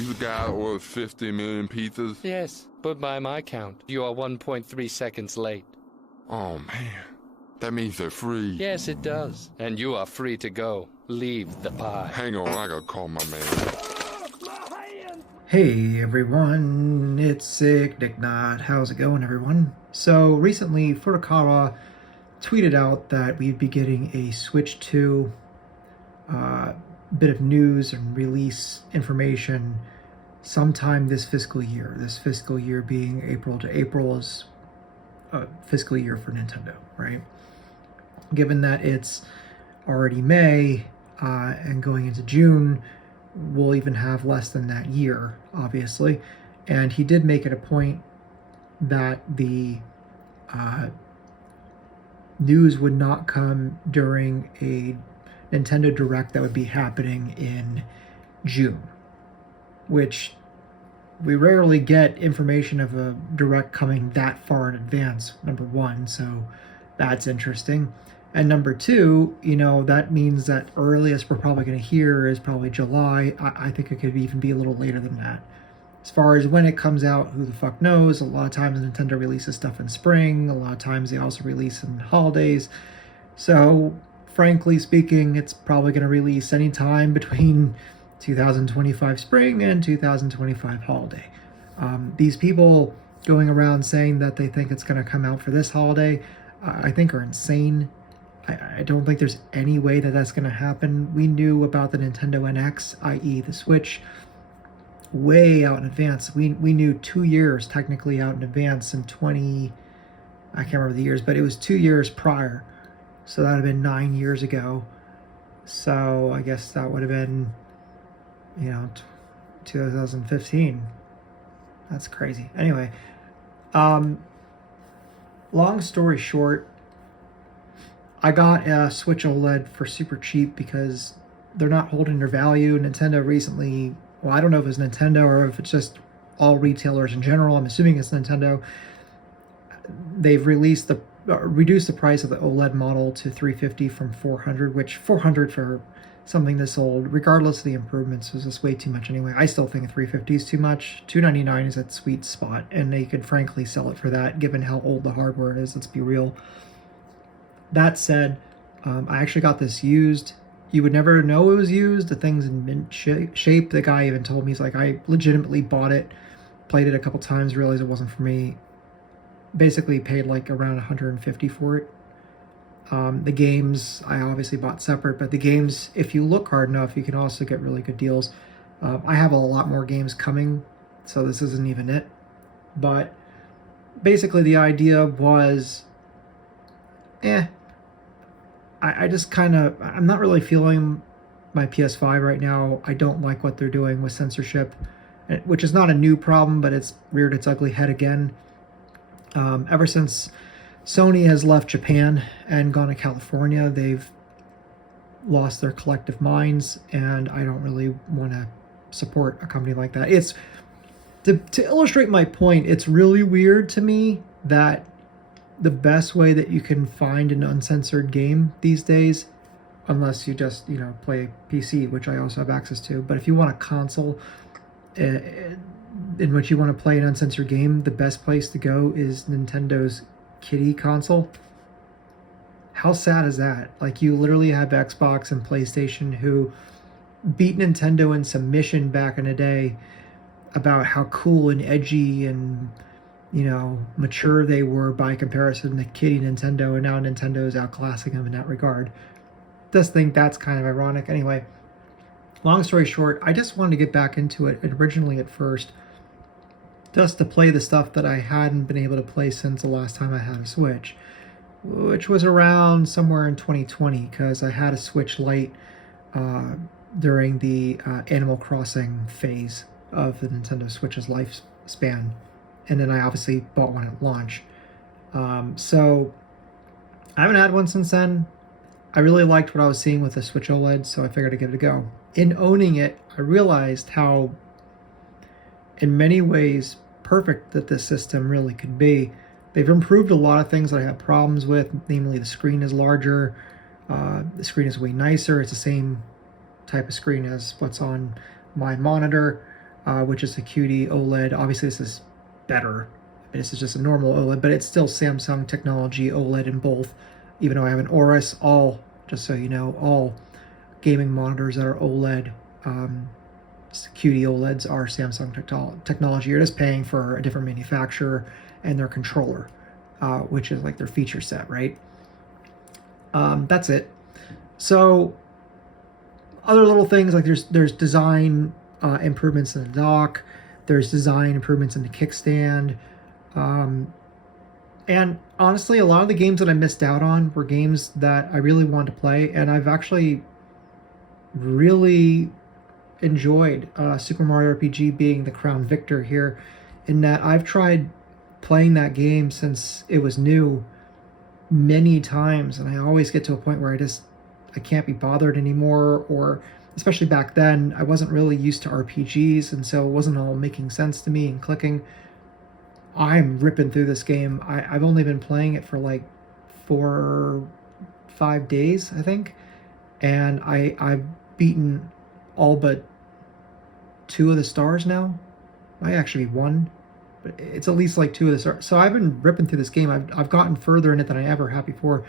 You the guy that ordered 50 million pizzas? Yes, but by my count, you are 1.3 seconds late. Oh, man. That means they're free. Yes, it does. And you are free to go. Leave the pie. Hang on, I gotta call my man. Hey everyone, it's Sick Nick Knot. How's it going, everyone? So recently, Furukawa tweeted out that we'd be getting a Switch 2 bit of news and release information sometime this fiscal year. This fiscal year being April to April is a fiscal year for Nintendo, right? Given that it's already May and going into June, we'll even have less than that year, obviously. And he did make it a point that the news would not come during a Nintendo Direct that would be happening in June, which we rarely get information of a Direct coming that far in advance, number one, so that's interesting. And number two, that means that earliest we're probably going to hear is probably July. I think it could even be a little later than that. As far as when it comes out, who the fuck knows? A lot of times Nintendo releases stuff in spring. A lot of times they also release in holidays. So, frankly speaking, it's probably going to release anytime between 2025 spring and 2025 holiday. These people going around saying that they think it's going to come out for this holiday, I think are insane. I don't think there's any way that that's going to happen. We knew about the Nintendo NX, i.e. the Switch, way out in advance. We knew 2 years technically out in advance in I can't remember the years, but it was 2 years prior. So that would have been 9 years ago. So I guess that would have been, 2015. That's crazy. Anyway, long story short, I got a Switch OLED for super cheap because they're not holding their value. Nintendo recently, well, I don't know if it's Nintendo or if it's just all retailers in general. I'm assuming it's Nintendo. They've reduced the price of the OLED model to $350 from $400, which $400 for something this old, regardless of the improvements, was just way too much anyway. I still think $350 is too much. $299 is that sweet spot, and they could frankly sell it for that, given how old the hardware is. Let's be real. That said, I actually got this used. You would never know it was used. The thing's in mint shape. The guy even told me, he's like, I legitimately bought it, played it a couple times, realized it wasn't for me. Basically paid like around $150 for it. The games I obviously bought separate, but the games, if you look hard enough, you can also get really good deals. I have a lot more games coming, so this isn't even it. But basically the idea was, I just I'm not really feeling my PS5 right now. I don't like what they're doing with censorship, which is not a new problem, but it's reared its ugly head again. Ever since Sony has left Japan and gone to California, they've lost their collective minds, and I don't really want to support a company like that. It's to illustrate my point, it's really weird to me that the best way that you can find an uncensored game these days, unless you just, play PC, which I also have access to, but if you want a console in which you want to play an uncensored game, the best place to go is Nintendo's Kitty console. How sad is that? Like, you literally have Xbox and PlayStation who beat Nintendo in submission back in the day about how cool and edgy and mature they were by comparison to Kitty Nintendo, and now Nintendo is outclassing them in that regard. Just think that's kind of ironic. Anyway, long story short, I just wanted to get back into it originally at first, just to play the stuff that I hadn't been able to play since the last time I had a Switch, which was around somewhere in 2020, because I had a Switch Lite during the Animal Crossing phase of the Nintendo Switch's lifespan. And then I obviously bought one at launch. So I haven't had one since then. I really liked what I was seeing with the Switch OLED, so I figured I'd give it a go. In owning it, I realized how, in many ways, perfect that this system really could be. They've improved a lot of things that I had problems with, namely the screen is larger, the screen is way nicer, it's the same type of screen as what's on my monitor. which is a QD OLED. Obviously, this is better. This is just a normal OLED, but it's still Samsung technology OLED in both. Even though I have an Aorus, just so you know, all gaming monitors that are OLED, QD OLEDs are Samsung technology. You're just paying for a different manufacturer and their controller, which is like their feature set, right? That's it. So other little things like there's design improvements in the dock, there's design improvements in the kickstand, and honestly, a lot of the games that I missed out on were games that I really wanted to play, and I've actually really enjoyed Super Mario RPG being the crown victor here, in that I've tried playing that game since it was new many times, and I always get to a point where I can't be bothered anymore, or especially back then, I wasn't really used to RPGs, and so it wasn't all making sense to me and clicking. I'm ripping through this game. I've only been playing it for like 4 or 5 days, I think, and I've beaten all but 2 of the stars now. Might actually be 1, but it's at least like 2 of the stars. So I've been ripping through this game. I've gotten further in it than I ever have before.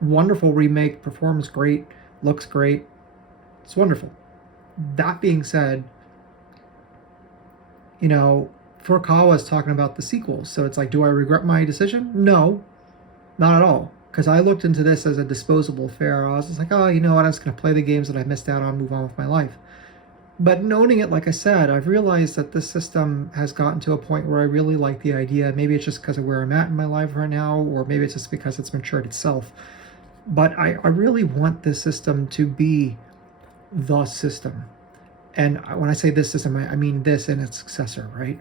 Wonderful remake, performs great, looks great. It's wonderful. That being said, you know, Furukawa is talking about the sequels, so it's like, do I regret my decision? No, not at all. Because I looked into this as a disposable affair. I was just like, oh, you know what? I'm just going to play the games that I missed out on, move on with my life. But noting it, like I said, I've realized that this system has gotten to a point where I really like the idea. Maybe it's just because of where I'm at in my life right now, or maybe it's just because it's matured itself. But I really want this system to be the system. And when I say this system, I mean this and its successor, right?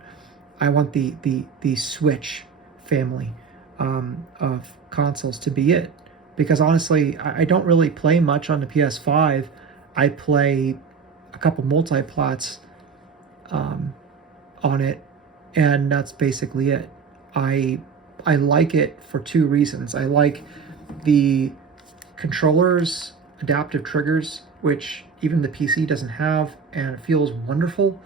I want the Switch family of consoles to be it. Because honestly, I don't really play much on the PS5. I play a couple multi-plats on it, and that's basically it. I like it for 2 reasons. I like the controllers, adaptive triggers, which even the PC doesn't have, and it feels wonderful,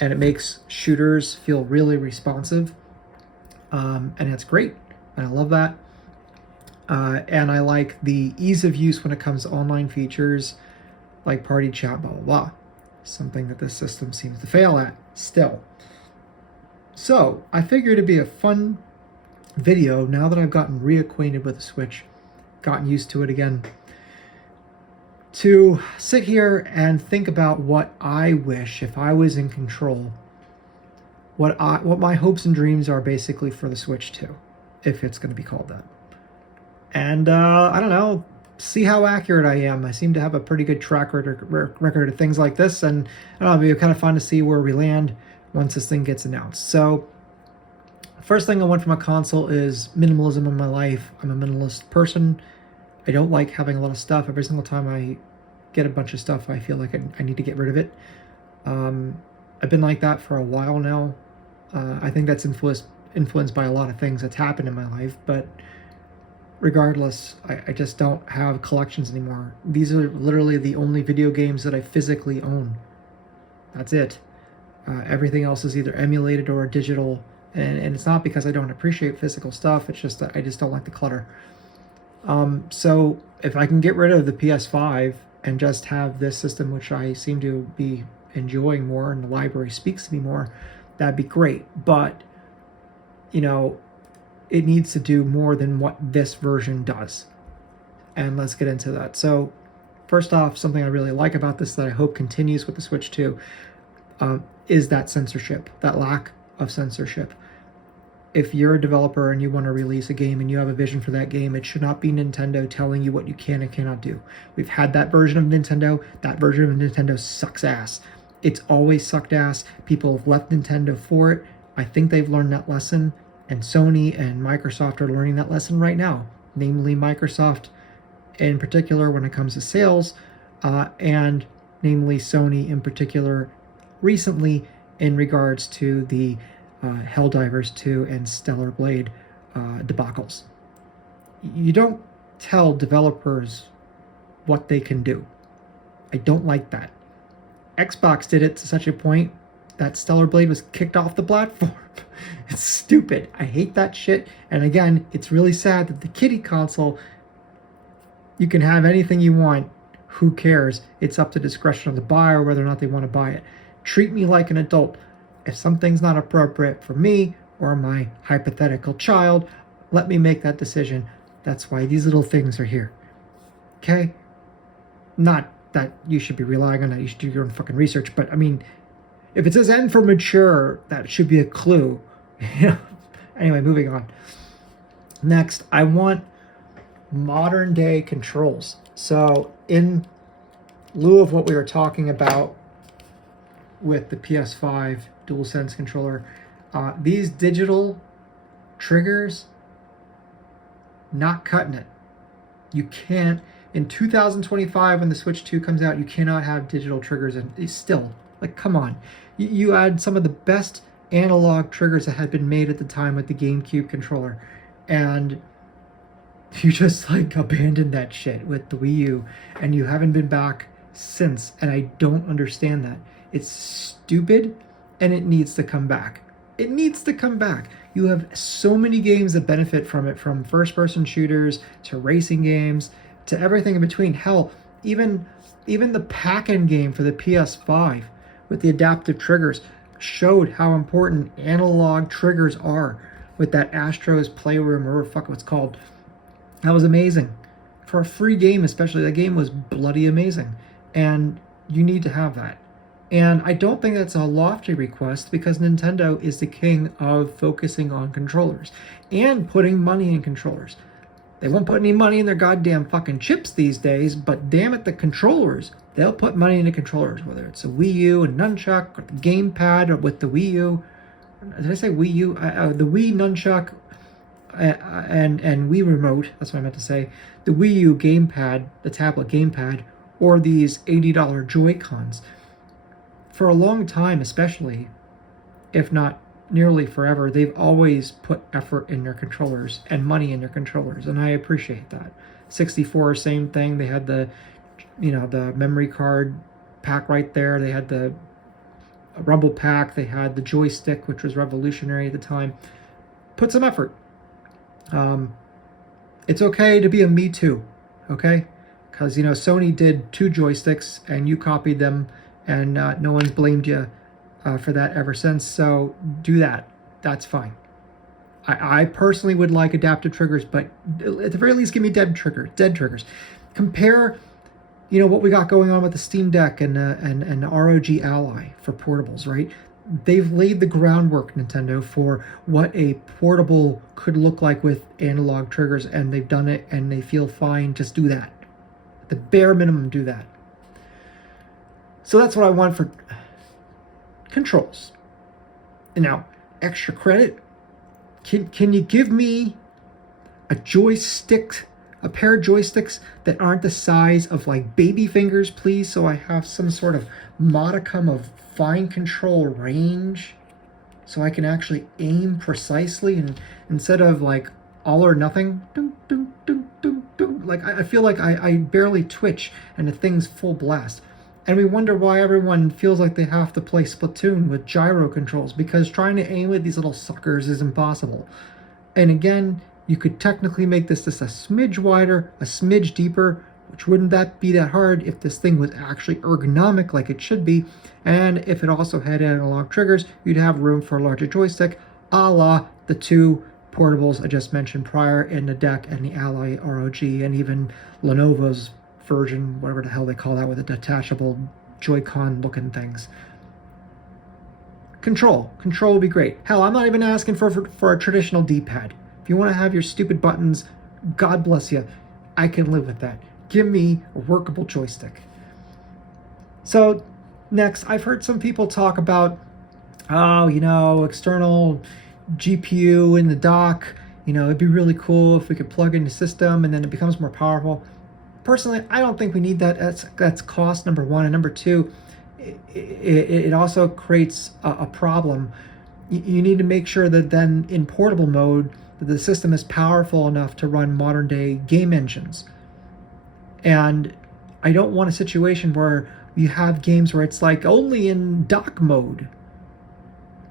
and it makes shooters feel really responsive, and it's great, and I love that. And I like the ease of use when it comes to online features like party chat, blah, blah, blah. Something that this system seems to fail at still. So I figured it'd be a fun video now that I've gotten reacquainted with the Switch, gotten used to it again, to sit here and think about what I wish, if I was in control, what my hopes and dreams are basically for the Switch 2, if it's going to be called that. And I don't know, see how accurate I am. I seem to have a pretty good track record of things like this, and I don't know, it'll be kind of fun to see where we land once this thing gets announced. So first thing I want from a console is minimalism in my life. I'm a minimalist person. I don't like having a lot of stuff. Every single time I get a bunch of stuff, I feel like I need to get rid of it. I've been like that for a while now. I think that's influenced by a lot of things that's happened in my life, but regardless, I just don't have collections anymore. These are literally the only video games that I physically own. That's it. Everything else is either emulated or digital, and it's not because I don't appreciate physical stuff, it's just that I just don't like the clutter. So if I can get rid of the PS5 and just have this system, which I seem to be enjoying more and the library speaks to me more, that'd be great. But, you know, it needs to do more than what this version does. And let's get into that. So first off, something I really like about this that I hope continues with the Switch 2 is that censorship, that lack of censorship. If you're a developer and you want to release a game and you have a vision for that game, it should not be Nintendo telling you what you can and cannot do. We've had that version of Nintendo. That version of Nintendo sucks ass. It's always sucked ass. People have left Nintendo for it. I think they've learned that lesson, and Sony and Microsoft are learning that lesson right now. Namely, Microsoft in particular when it comes to sales, and namely Sony in particular recently in regards to the Helldivers 2 and Stellar Blade debacles. You don't tell developers what they can do. I don't like that. Xbox did it to such a point that Stellar Blade was kicked off the platform. It's stupid. I hate that shit. And again, it's really sad that the kiddie console, you can have anything you want. Who cares? It's up to discretion of the buyer whether or not they want to buy it. Treat me like an adult. If something's not appropriate for me or my hypothetical child, let me make that decision. That's why these little things are here. Okay? Not that you should be relying on that. You should do your own fucking research. But I mean, if it says N for mature, that should be a clue. Anyway, moving on. Next, I want modern day controls. So in lieu of what we were talking about with the PS5 DualSense controller, these digital triggers, not cutting it. You can't, in 2025 when the Switch 2 comes out, you cannot have digital triggers. And still, like, come on. You had some of the best analog triggers that had been made at the time with the GameCube controller, and you just like abandoned that shit with the Wii U, and you haven't been back since. And I don't understand that. It's stupid, and it needs to come back. It needs to come back. You have so many games that benefit from it, from first-person shooters to racing games to everything in between. Hell, even the Pac-In game for the PS5 with the adaptive triggers showed how important analog triggers are with that Astro's Playroom, or whatever the fuck it's called. That was amazing. For a free game especially, that game was bloody amazing. And you need to have that. And I don't think that's a lofty request, because Nintendo is the king of focusing on controllers and putting money in controllers. They won't put any money in their goddamn fucking chips these days, but damn it, the controllers, they'll put money into controllers, whether it's a Wii U, a nunchuck, or the gamepad, or with the Wii U. Did I say Wii U? The Wii nunchuck and Wii remote, that's what I meant to say. The Wii U gamepad, the tablet gamepad, or these $80 Joy-Cons. For a long time, especially, if not nearly forever, they've always put effort in their controllers and money in their controllers, and I appreciate that. 64, same thing. They had the memory card pack right there. They had the Rumble pack. They had the joystick, which was revolutionary at the time. Put some effort. It's okay to be a me too, okay? Because, Sony did 2 joysticks, and you copied them, and no one's blamed you for that ever since. So do that. That's fine. I personally would like adaptive triggers, but at the very least, give me dead triggers. Compare, what we got going on with the Steam Deck and ROG Ally for portables, right? They've laid the groundwork, Nintendo, for what a portable could look like with analog triggers, and they've done it, and they feel fine. Just do that. At the bare minimum, do that. So that's what I want for controls. And now, extra credit. Can you give me a joystick, a pair of joysticks that aren't the size of like baby fingers, please, so I have some sort of modicum of fine control range, so I can actually aim precisely, and instead of like all or nothing, dun, dun, dun, dun, dun, like I feel like I barely twitch and the thing's full blast. And we wonder why everyone feels like they have to play Splatoon with gyro controls, because trying to aim with these little suckers is impossible. And again, you could technically make this just a smidge wider, a smidge deeper, which wouldn't that be that hard if this thing was actually ergonomic like it should be. And if it also had analog triggers, you'd have room for a larger joystick, a la the 2 portables I just mentioned prior in the Deck and the Ally ROG, and even Lenovo's version, whatever the hell they call that, with the detachable Joy-Con looking things. Control would be great. Hell, I'm not even asking for a traditional D-pad. If you want to have your stupid buttons, God bless you. I can live with that. Give me a workable joystick. So next, I've heard some people talk about, external GPU in the dock. It'd be really cool if we could plug in the system and then it becomes more powerful. Personally, I don't think we need that. That's cost, number one. And number two, it also creates a problem. You need to make sure that then in portable mode, that the system is powerful enough to run modern day game engines. And I don't want a situation where you have games where it's like only in dock mode.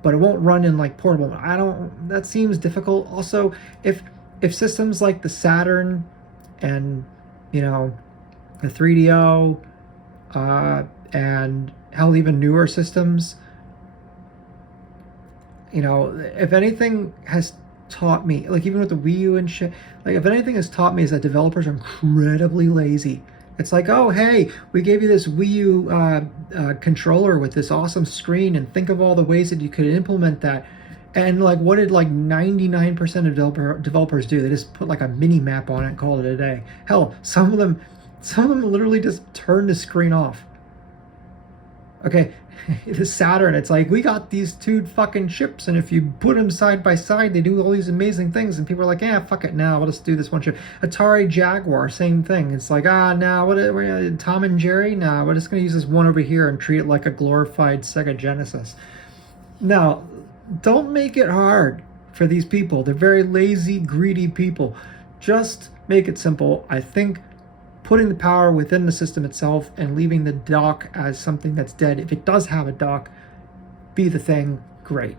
but it won't run in like portable. I don't. That seems difficult. Also, if systems like the Saturn and the 3DO and hell, even newer systems, if anything has taught me, like even with the Wii U and shit, like if anything has taught me is that developers are incredibly lazy. It's like, oh, hey, we gave you this Wii U controller with this awesome screen, and think of all the ways that you could implement that. And like, what did like 99% of developers do? They just put like a mini map on it and called it a day. Hell, some of them literally just turned the screen off. Okay, the Saturn, it's like, we got these two fucking chips, and if you put them side by side, they do all these amazing things, and people are like, yeah, fuck it, now we'll just do this one chip. Atari Jaguar, same thing. It's like, now what? Tom and Jerry, we're just gonna use this one over here and treat it like a glorified Sega Genesis. Now, don't make it hard for these people. They're very lazy, greedy people. Just make it simple. I think putting the power within the system itself and leaving the dock as something that's dead, if it does have a dock, be the thing, great.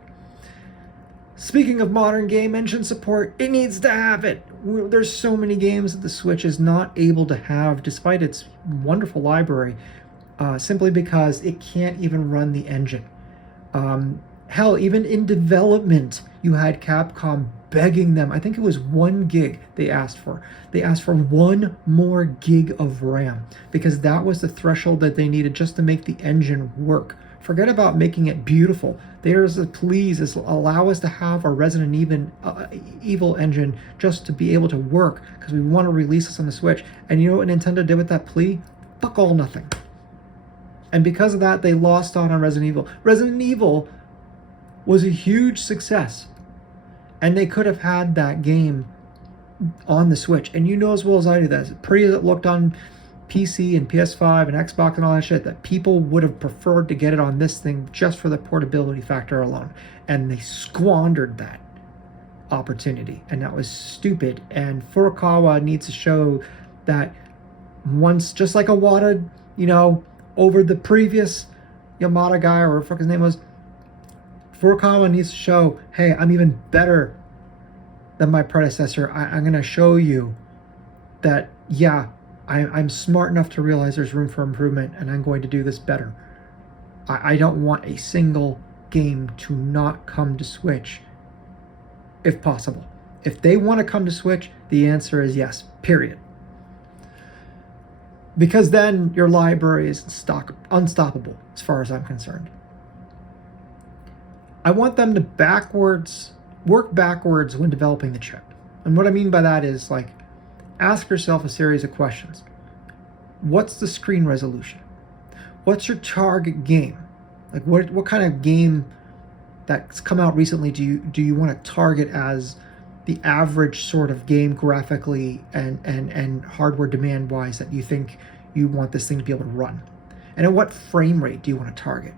Speaking of modern game engine support, it needs to have it. There's so many games that the Switch is not able to have, despite its wonderful library, simply because it can't even run the engine. Hell, even in development, you had Capcom begging them. I think it was 1 gig they asked for. They asked for 1 more gig of RAM because that was the threshold that they needed just to make the engine work. Forget about making it beautiful. There's a please allow us to have our Resident Evil engine just to be able to work because we want to release this on the Switch. And you know what Nintendo did with that plea? Fuck all, nothing. And because of that, they lost out on Resident Evil. Resident Evil was a huge success. And they could have had that game on the Switch. And you know as well as I do that, as pretty as it looked on PC and PS5 and Xbox and all that shit, that people would have preferred to get it on this thing just for the portability factor alone. And they squandered that opportunity. And that was stupid. And Furukawa needs to show that once, just like Iwata, over the previous Yamada guy, or what the fuck his name was, Furukawa needs to show, hey, I'm even better than my predecessor. I'm going to show you that, yeah, I'm smart enough to realize there's room for improvement, and I'm going to do this better. I don't want a single game to not come to Switch, if possible. If they want to come to Switch, the answer is yes, period. Because then your library is unstoppable, as far as I'm concerned. I want them to work backwards when developing the chip. And what I mean by that is, like, ask yourself a series of questions. What's the screen resolution? What's your target game? Like, what kind of game that's come out recently do you want to target as the average sort of game graphically and hardware demand wise that you think you want this thing to be able to run? And at what frame rate do you want to target?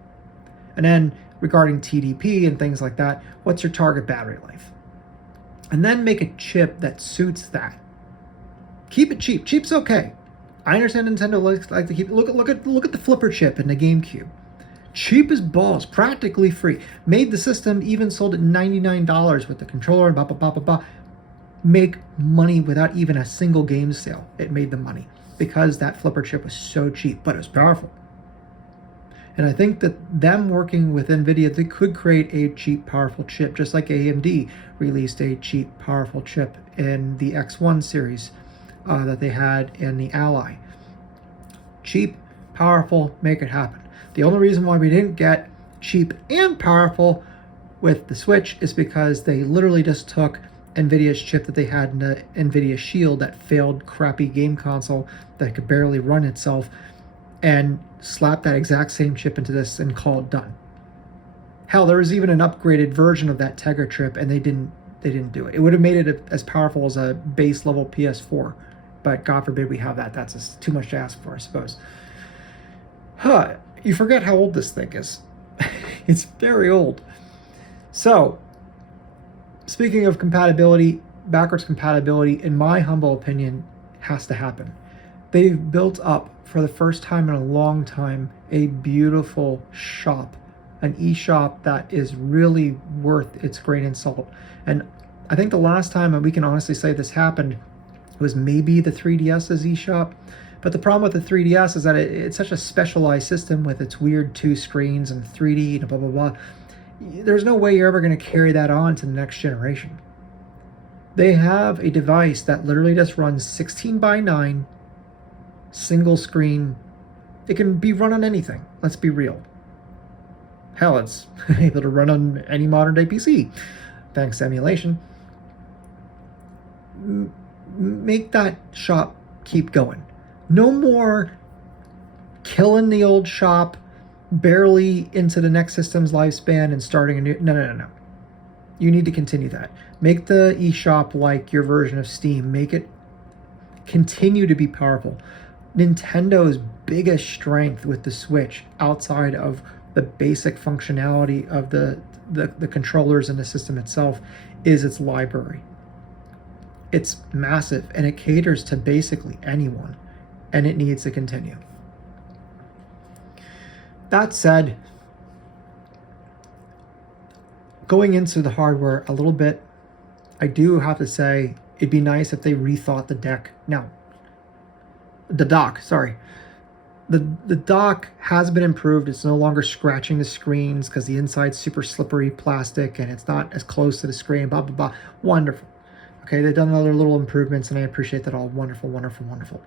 And then regarding TDP and things like that, what's your target battery life? And then make a chip that suits that. Keep it cheap. Cheap's okay. I understand Nintendo likes to keep look at the flipper chip in the GameCube. Cheap as balls, practically free. Made the system, even sold at $99 with the controller and blah blah blah blah blah. Make money without even a single game sale. It made the money because that flipper chip was so cheap, but it was powerful. And I think that them working with NVIDIA, they could create a cheap, powerful chip, just like AMD released a cheap, powerful chip in the X1 series that they had in the Ally. Cheap, powerful, make it happen. The only reason why we didn't get cheap and powerful with the Switch is because they literally just took NVIDIA's chip that they had in the NVIDIA Shield, that failed crappy game console that could barely run itself, and slap that exact same chip into this and call it done. Hell, there was even an upgraded version of that Tegra chip, and they didn't do it. It would have made it as powerful as a base level PS4, but God forbid we have that. That's just too much to ask for, I suppose. You forget how old this thing is. It's very old. So, speaking of compatibility, backwards compatibility, in my humble opinion, has to happen. They've built up, for the first time in a long time, a beautiful shop an eShop that is really worth its grain in salt. And I think the last time, and we can honestly say this happened, was maybe the 3DS's eShop. But the problem with the 3DS is that it's such a specialized system with its weird 2 screens and 3D and blah, blah, blah. There's no way you're ever going to carry that on to the next generation. They have a device that literally just runs 16:9, single screen. It can be run on anything. Let's be real. Hell, it's able to run on any modern day PC, thanks to emulation. Make that shop keep going. No more killing the old shop, barely into the next system's lifespan and starting a new. No. You need to continue that. Make the eShop like your version of Steam. Make it continue to be powerful. Nintendo's biggest strength with the Switch, outside of the basic functionality of the controllers and the system itself, is its library. It's massive and it caters to basically anyone, and it needs to continue. That said, going into the hardware a little bit, I do have to say it'd be nice if they rethought the dock. The dock has been improved. It's no longer scratching the screens because the inside's super slippery plastic and it's not as close to the screen, blah, blah, blah. Wonderful. Okay, they've done other little improvements and I appreciate that all. Wonderful, wonderful, wonderful.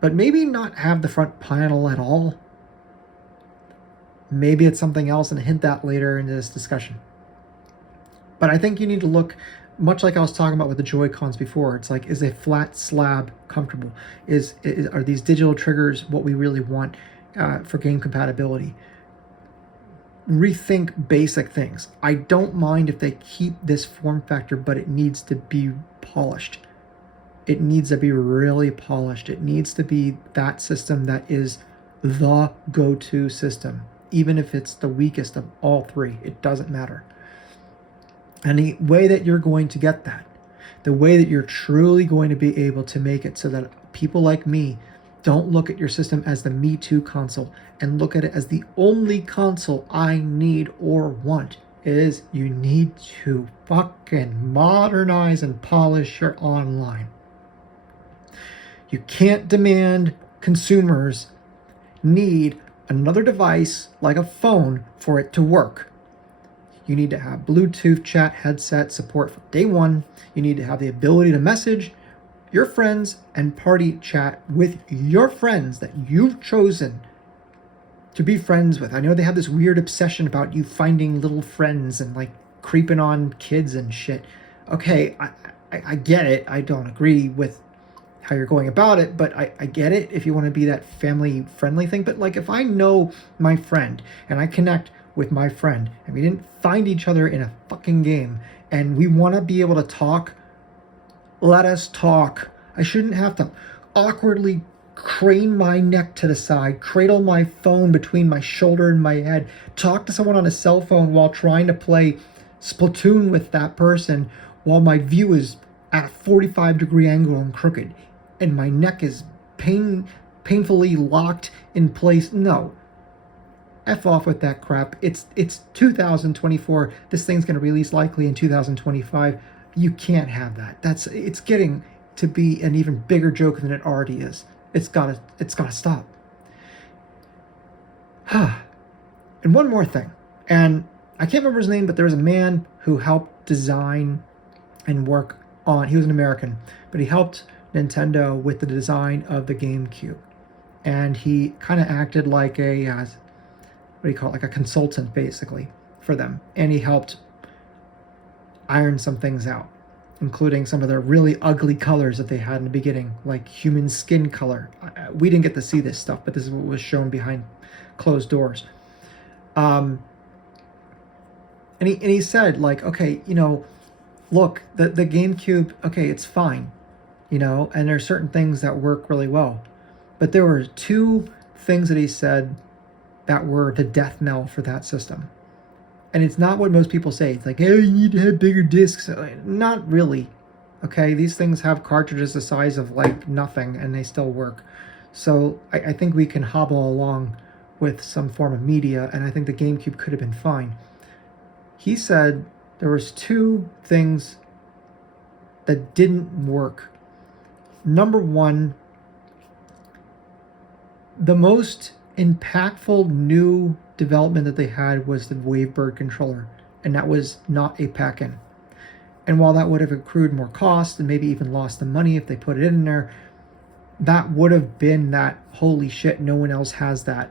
But maybe not have the front panel at all. Maybe it's something else, and hint that later in this discussion. But I think you need to look, much like I was talking about with the Joy-Cons before. It's like, is a flat slab comfortable? Are these digital triggers what we really want for game compatibility? Rethink basic things. I don't mind if they keep this form factor, but it needs to be polished. It needs to be really polished. It needs to be that system that is the go-to system. Even if it's the weakest of all three, it doesn't matter. And the way that you're going to get that, the way that you're truly going to be able to make it so that people like me don't look at your system as the Me Too console and look at it as the only console I need or want, is you need to fucking modernize and polish your online. You can't demand consumers need another device like a phone for it to work. You need to have Bluetooth chat headset support from day one. You need to have the ability to message your friends and party chat with your friends that you've chosen to be friends with. I know they have this weird obsession about you finding little friends and like creeping on kids and shit. Okay, I get it. I don't agree with how you're going about it, but I get it if you want to be that family friendly thing. But like, if I know my friend and I connect with my friend and we didn't find each other in a fucking game and we want to be able to talk, let us talk. I shouldn't have to awkwardly crane my neck to the side, cradle my phone between my shoulder and my head, talk to someone on a cell phone while trying to play Splatoon with that person while my view is at a 45-degree angle and crooked and my neck is painfully locked in place. No. F off with that crap. It's 2024. This thing's going to release likely in 2025. You can't have that. It's getting to be an even bigger joke than it already is. It's gotta stop. And one more thing. And I can't remember his name, but there was a man who helped design and work on, he was an American, but he helped Nintendo with the design of the GameCube. And he kind of acted like a, like a consultant basically for them. And he helped iron some things out, including some of the really ugly colors that they had in the beginning, like human skin color. We didn't get to see this stuff, but this is what was shown behind closed doors. And he said, like, okay, look, the GameCube, okay, it's fine, and there are certain things that work really well. But there were two things that he said that were the death knell for that system. And it's not what most people say. It's like, hey, you need to have bigger discs. Not really. Okay, these things have cartridges the size of like nothing and they still work. So I think we can hobble along with some form of media, and I think the GameCube could have been fine. He said there was two things that didn't work. Number one, the most impactful new development that they had was the Wavebird controller, and that was not a pack-in. And while that would have accrued more cost and maybe even lost them money if they put it in there, that would have been that, holy shit, no one else has that.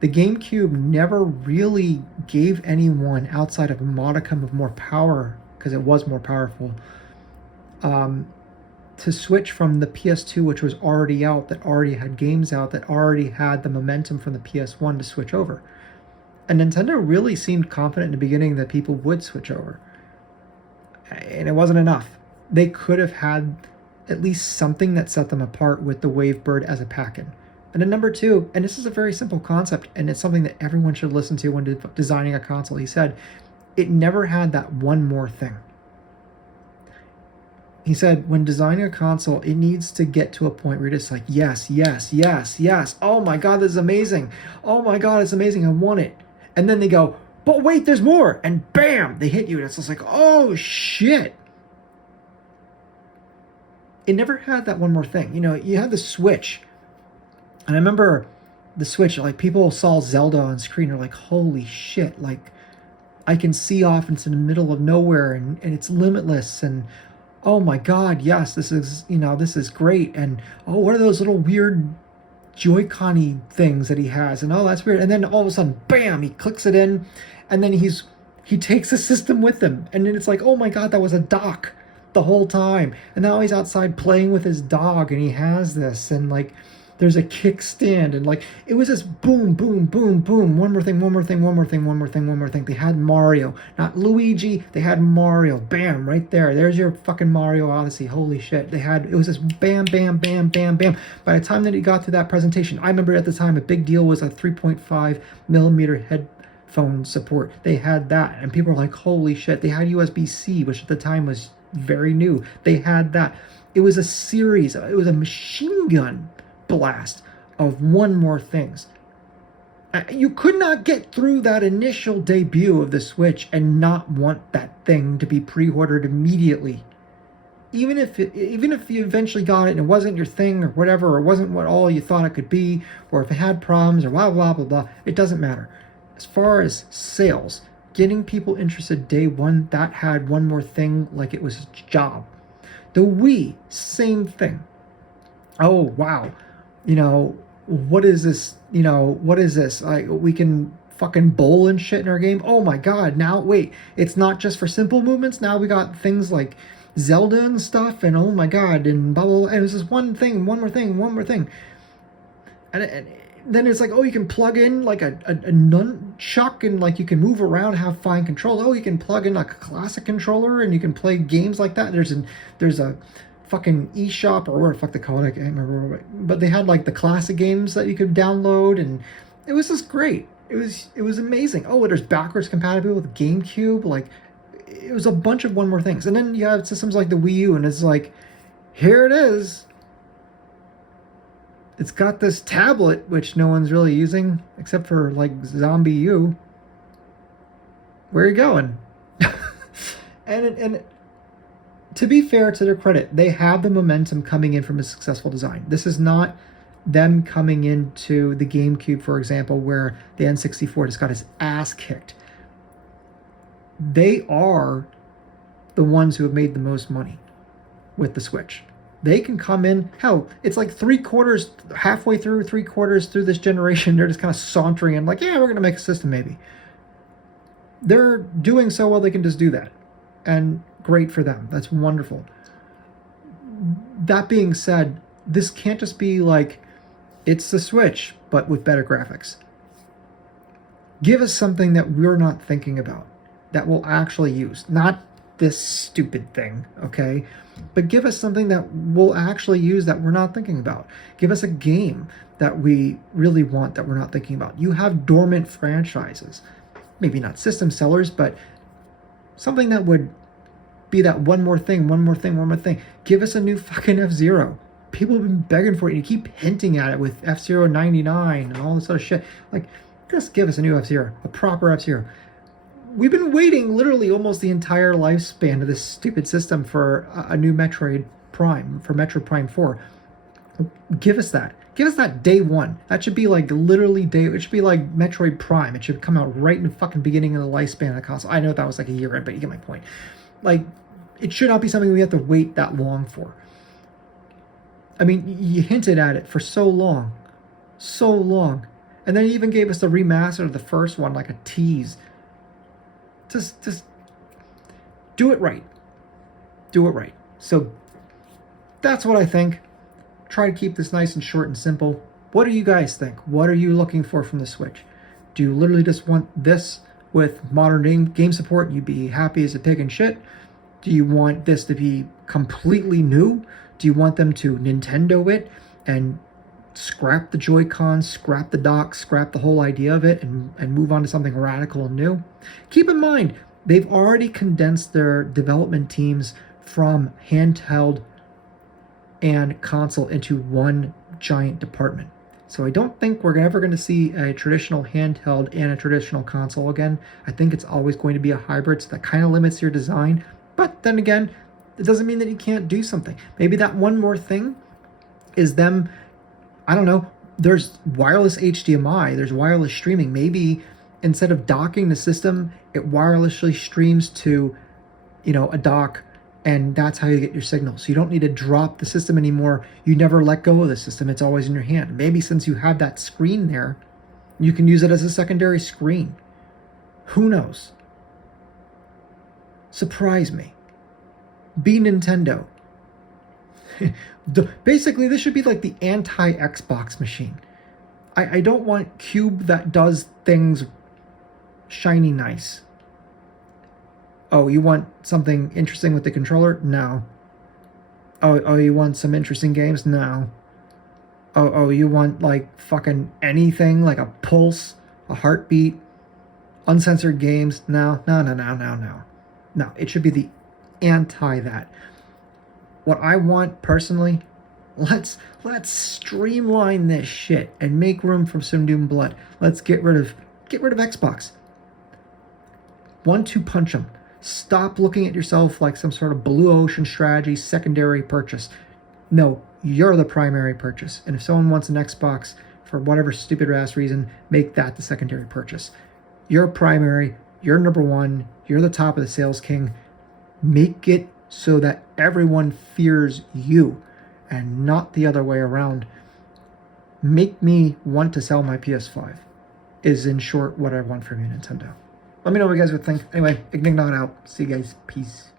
The GameCube never really gave anyone, outside of a modicum of more power, because it was more powerful, to switch from the PS2, which was already out, that already had games out, that already had the momentum from the PS1 to switch over. And Nintendo really seemed confident in the beginning that people would switch over. And it wasn't enough. They could have had at least something that set them apart with the Wavebird as a pack-in. And then number two, and this is a very simple concept, and it's something that everyone should listen to when designing a console, he said, it never had that one more thing. He said, when designing a console, it needs to get to a point where you're just like, yes, yes, yes, yes. Oh my God, this is amazing. Oh my God, it's amazing. I want it. And then they go, but wait, there's more. And bam, they hit you. And it's just like, oh shit. It never had that one more thing. You know, you had the Switch. And I remember the Switch, like people saw Zelda on screen. They're like, holy shit. Like I can see off into the middle of nowhere and it's limitless. And oh my God, yes, this is, you know, this is great. And oh, what are those little weird Joy-Con-y things that he has? And oh, that's weird. And then all of a sudden, bam, he clicks it in, and then he takes the system with him. And then it's like, oh my God, that was a dock the whole time. And now he's outside playing with his dog, and he has this, and like there's a kickstand, and like it was just boom, boom, boom, boom. One more thing, one more thing, one more thing, one more thing, one more thing. They had Mario, not Luigi. They had Mario. Bam, right there. There's your fucking Mario Odyssey. Holy shit. It was just bam, bam, bam, bam, bam. By the time that he got to that presentation, I remember at the time a big deal was a 3.5 millimeter headphone support. They had that, and people were like, holy shit. They had USB-C, which at the time was very new. They had that. It was a series. It was a machine gun blast of one more things. You could not get through that initial debut of the Switch and not want that thing to be pre-ordered immediately. Even if you eventually got it and it wasn't your thing or whatever, or it wasn't what all you thought it could be, or if it had problems or blah, blah, blah, blah, it doesn't matter. As far as sales, getting people interested day one, that had one more thing like it was a job. The Wii, same thing. Oh, wow. You know, what is this? You know, what is this? Like, we can fucking bowl and shit in our game. Oh my God. Now, wait, it's not just for simple movements. Now we got things like Zelda and stuff, and oh my God, and blah, blah, blah. And it was just one thing, one more thing, one more thing. And then it's like, oh, you can plug in like a nunchuck, and like you can move around, have fine controls. Oh, you can plug in like a classic controller and you can play games like that. There's a fucking eShop, or what the fuck they call it, I can't remember, but they had like the classic games that you could download, and it was just great. It was amazing. Oh, there's backwards compatibility with GameCube. Like, it was a bunch of one more things. And then you have systems like the Wii U, and it's like, here it is. It's got this tablet, which no one's really using except for like Zombie U. Where are you going? and to be fair to their credit, they have the momentum coming in from a successful design. This is not them coming into the GameCube, for example, where the N64 just got his ass kicked. They are the ones who have made the most money with the Switch. They can come in, hell, it's like halfway through, 3/4 through this generation, they're just kind of sauntering and like, yeah, we're going to make a system maybe. They're doing so well, they can just do that. And great for them. That's wonderful. That being said, this can't just be like, it's the Switch, but with better graphics. Give us something that we're not thinking about, that we'll actually use. Not this stupid thing, okay? But give us something that we'll actually use that we're not thinking about. Give us a game that we really want that we're not thinking about. You have dormant franchises. Maybe not system sellers, but something that would be that one more thing, one more thing, one more thing. Give us a new fucking F-Zero. people have been begging for it. And you keep hinting at it with F-Zero 99 and all this other shit. Like, just give us a new F-Zero, a proper F-Zero. We've been waiting literally almost the entire lifespan of this stupid system for a new Metroid Prime, for Metroid Prime 4. Give us that. Give us that day one. That should be like literally it should be like Metroid Prime. It should come out right in the fucking beginning of the lifespan of the console. I know that was like a year in, but you get my point. Like, it should not be something we have to wait that long for. I mean, you hinted at it for so long. So long. And then you even gave us the remaster of the first one, like a tease. Just do it right. Do it right. So that's what I think. Try to keep this nice and short and simple. What do you guys think? What are you looking for from the Switch? Do you literally just want this with modern game support? You'd be happy as a pig in shit? Do you want this to be completely new? Do you want them to Nintendo it and scrap the Joy-Cons, scrap the dock, scrap the whole idea of it and move on to something radical and new? Keep in mind, they've already condensed their development teams from handheld and console into one giant department. So I don't think we're ever going to see a traditional handheld and a traditional console again. I think it's always going to be a hybrid, so that kind of limits your design. But then again, it doesn't mean that you can't do something. Maybe that one more thing is them, I don't know, there's wireless HDMI, there's wireless streaming. Maybe instead of docking the system, it wirelessly streams to, a dock, and that's how you get your signal. So you don't need to drop the system anymore. You never let go of the system. It's always in your hand. Maybe since you have that screen there, you can use it as a secondary screen. Who knows? Surprise me. Be Nintendo. Basically, this should be like the anti-Xbox machine. I don't want Cube that does things shiny nice. Oh, you want something interesting with the controller? No. Oh, you want some interesting games? No. Oh, you want like fucking anything, like a pulse, a heartbeat, uncensored games? No. No, it should be the anti that. What I want personally, let's streamline this shit and make room for some Doom Blood. Let's get rid of Xbox. 1-2 punch them. Stop looking at yourself like some sort of blue ocean strategy secondary purchase. No, you're the primary purchase. And if someone wants an Xbox for whatever stupid ass reason, make that the secondary purchase. You're primary, you're number one, you're the top of the sales king. Make it so that everyone fears you and not the other way around. Make me want to sell my PS5 is, in short, what I want from you, Nintendo. Let me know what you guys would think. Anyway, Ignignot out. See you guys. Peace.